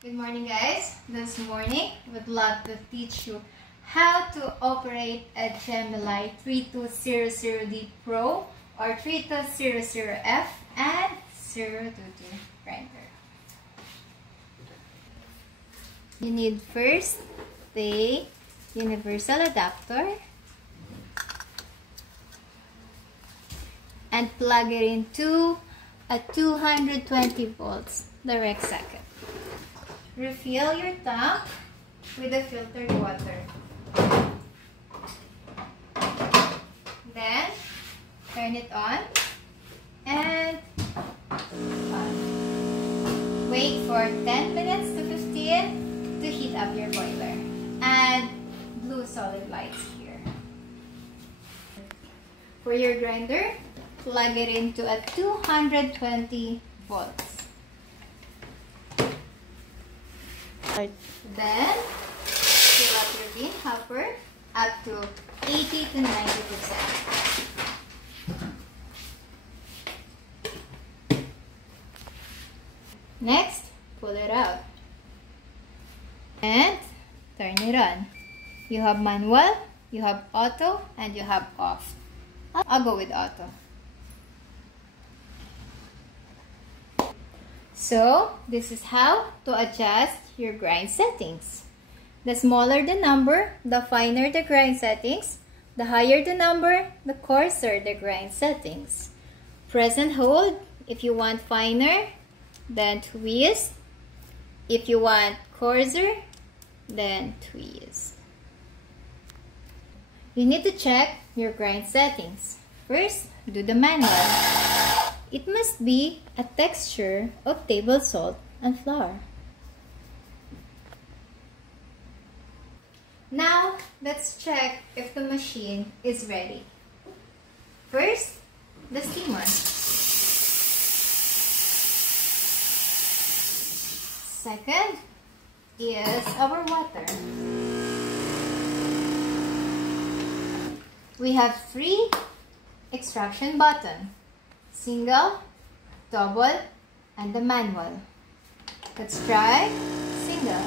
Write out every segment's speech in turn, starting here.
Good morning, guys. This morning, we'd love to teach you how to operate a Gemilai 3200D Pro or 3200F and 022 grinder. You need first the universal adapter and plug it into a 220 volts direct socket. Refill your tank with the filtered water. Then, turn it on and on. Wait for 10 minutes to 15 to heat up your boiler. Add blue solid lights here. For your grinder, plug it into a 220 volts. Then, fill up your bean hopper up to 80 to 90%. Next, pull it out and turn it on. You have manual, you have auto, and you have off. I'll go with auto. So, this is how to adjust your grind settings. The smaller the number, the finer the grind settings. The higher the number, the coarser the grind settings. Press and hold if you want finer, then twist. If you want coarser, then twist. You need to check your grind settings. First, do the manual. It must be a texture of table salt and flour. Now, let's check if the machine is ready. First, the steamer. Second is our water. We have 3 extraction buttons. Single, double, and the manual. Let's try single.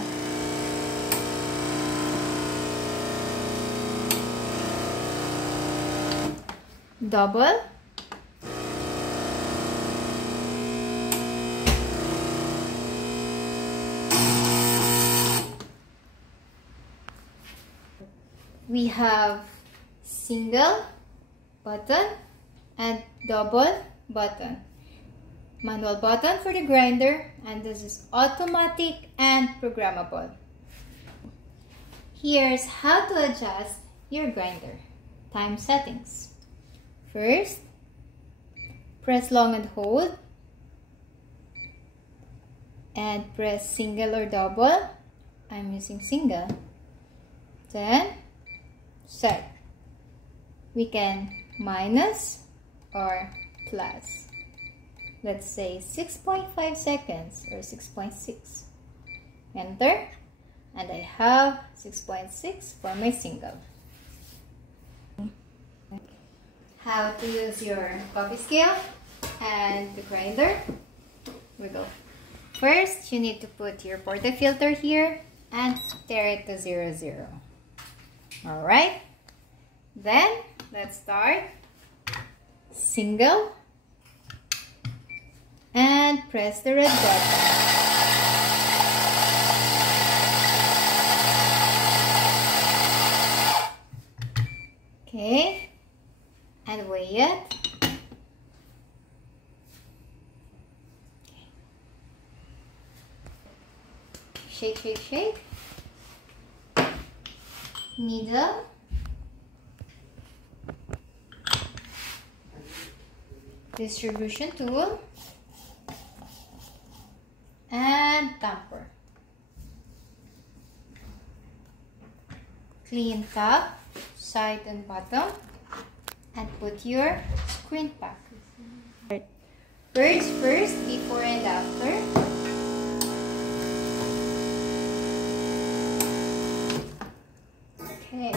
Double. We have single button and double button. Manual button for the grinder, and this is automatic and programmable. Here's how to adjust your grinder. Time settings. First, press long and hold, and press single or double. I'm using single. Then set. We can minus or plus. Let's say 6.5 seconds or 6.6. Enter, and I have 6.6 for my single. How to use your coffee scale and the grinder. We go. First, you need to put your portafilter here and tear it to 0, 0. Alright. Then, let's start. Single. And press the red button. Okay. And weigh it. Okay. Shake, shake, shake. Needle. Distribution tool. And tamper. Clean top, side and bottom, and put your screen pack. Birds first, before and after. Okay.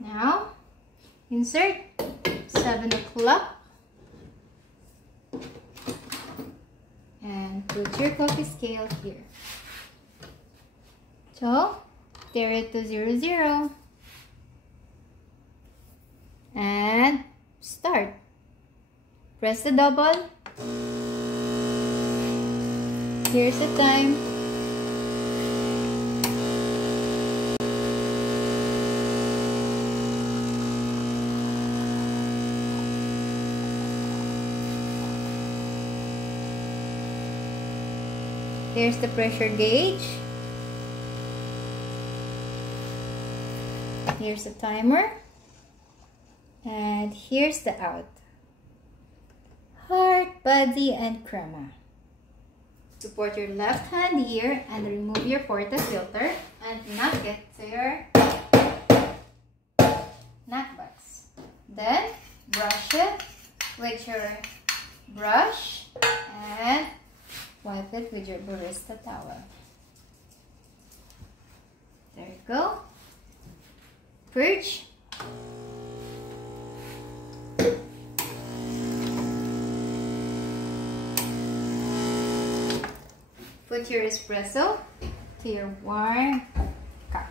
Now, insert 7 o'clock and put your coffee scale here. So, stir it to 0, and start. Press the double. Here's the time. Here's the pressure gauge. Here's the timer. And here's the out. Heart, body, and crema. Support your left hand here and remove your portafilter and knock it to your knockbox. Then brush it with your brush and wipe it with your barista towel. There you go. Purge. Put your espresso to your warm cup.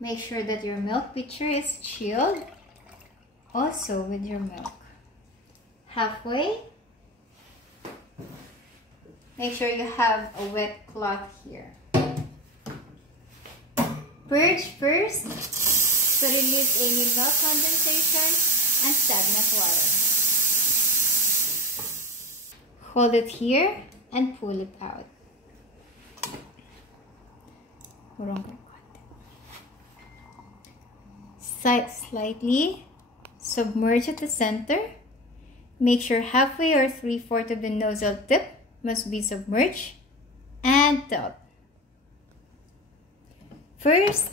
Make sure that your milk pitcher is chilled. Also with your milk. Halfway. Make sure you have a wet cloth here. Purge first to release any milk condensation and stagnant water. Hold it here and pull it out. Slightly submerge at the center. Make sure halfway or 3/4 of the nozzle tip must be submerged and tilt. First,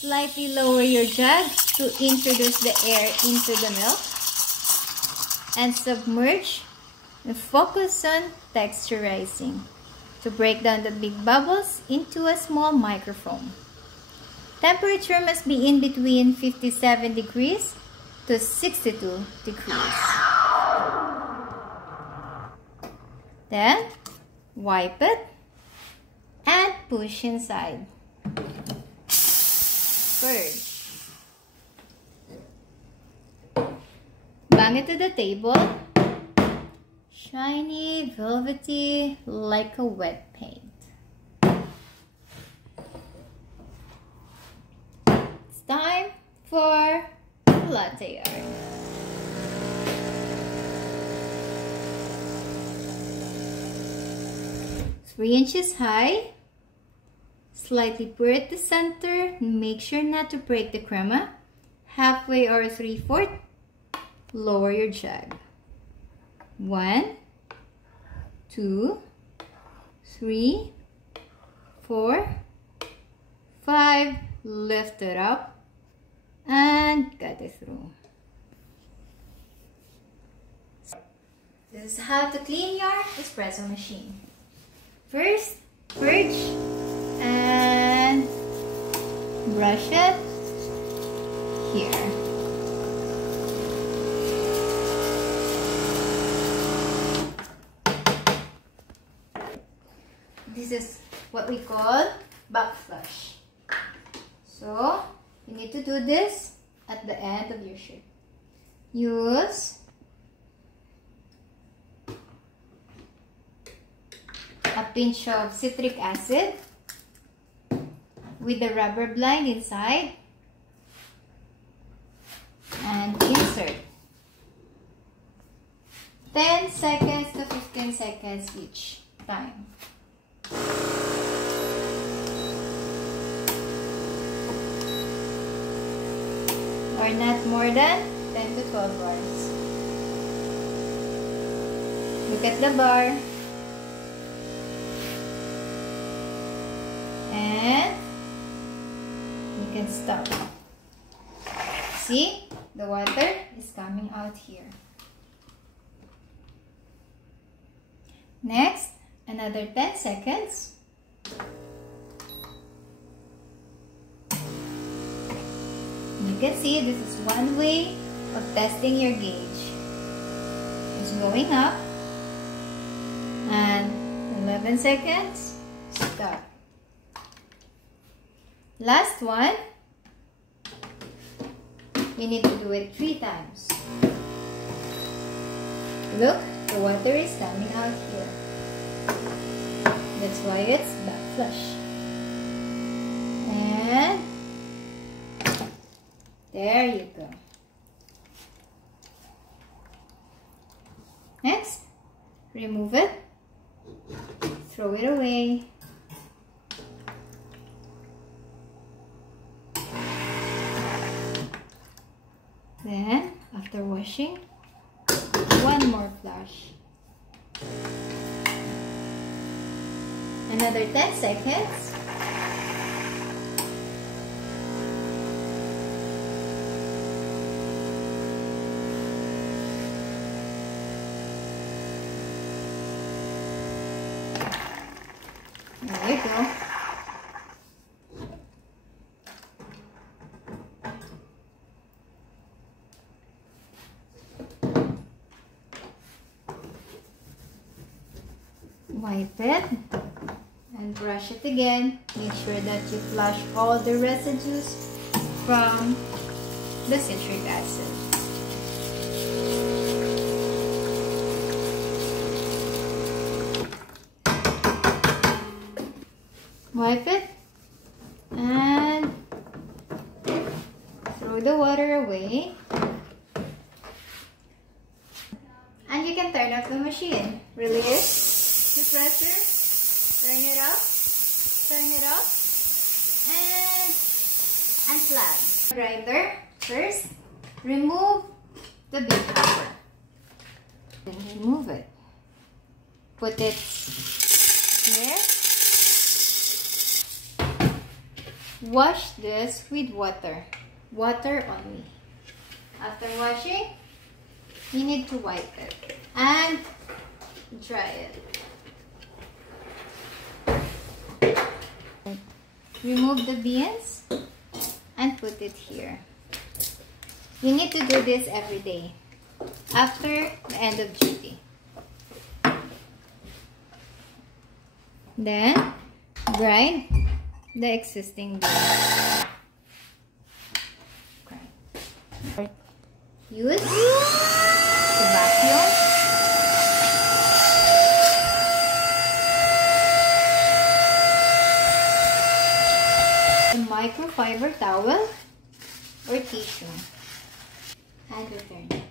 slightly lower your jug to introduce the air into the milk and submerge and focus on texturizing to break down the big bubbles into a small microfoam. Temperature must be in between 57 degrees to 62 degrees. Then, wipe it and push inside. Purge. Bang it to the table. Shiny, velvety, like a wet paint. It's time for latte art. Three inches high. Slightly pour at the center. Make sure not to break the crema. Halfway or 3/4. Lower your jug. 1, 2, 3, 4, 5. Lift it up and cut it through. This is how to clean your espresso machine. First, purge and brush it here. This is what we call backflush. So, you need to do this at the end of your shirt. Use a pinch of citric acid with the rubber blind inside and insert 10 seconds to 15 seconds each time. Or not more than 10 to 12 bars. Look at the bar. And you can stop. See? The water is coming out here. Next, another 10 seconds. You can see this is one way of testing your gauge. You It's going up. And 11 seconds. Stop. Last one. You need to do it 3 times. Look, the water is coming out here. That's why it's back flush. And there you go. Next, remove it. Throw it away. Then, after washing, one more flush. Another 10 seconds. There you go. Wipe it and brush it again. Make sure that you flush all the residues from the citric acid. Wipe it and throw the water away. And you can turn off the machine. Release the pressure, turn it off, and unplug. Grinder, first, remove the big cover. Then remove it. Put it here. Wash this with water. Water only. After washing, you need to wipe it and dry it. Remove the beans and put it here. You need to do this every day after the end of duty. Then grind the existing beans. Use the vacuum. A microfiber towel or tissue and return it.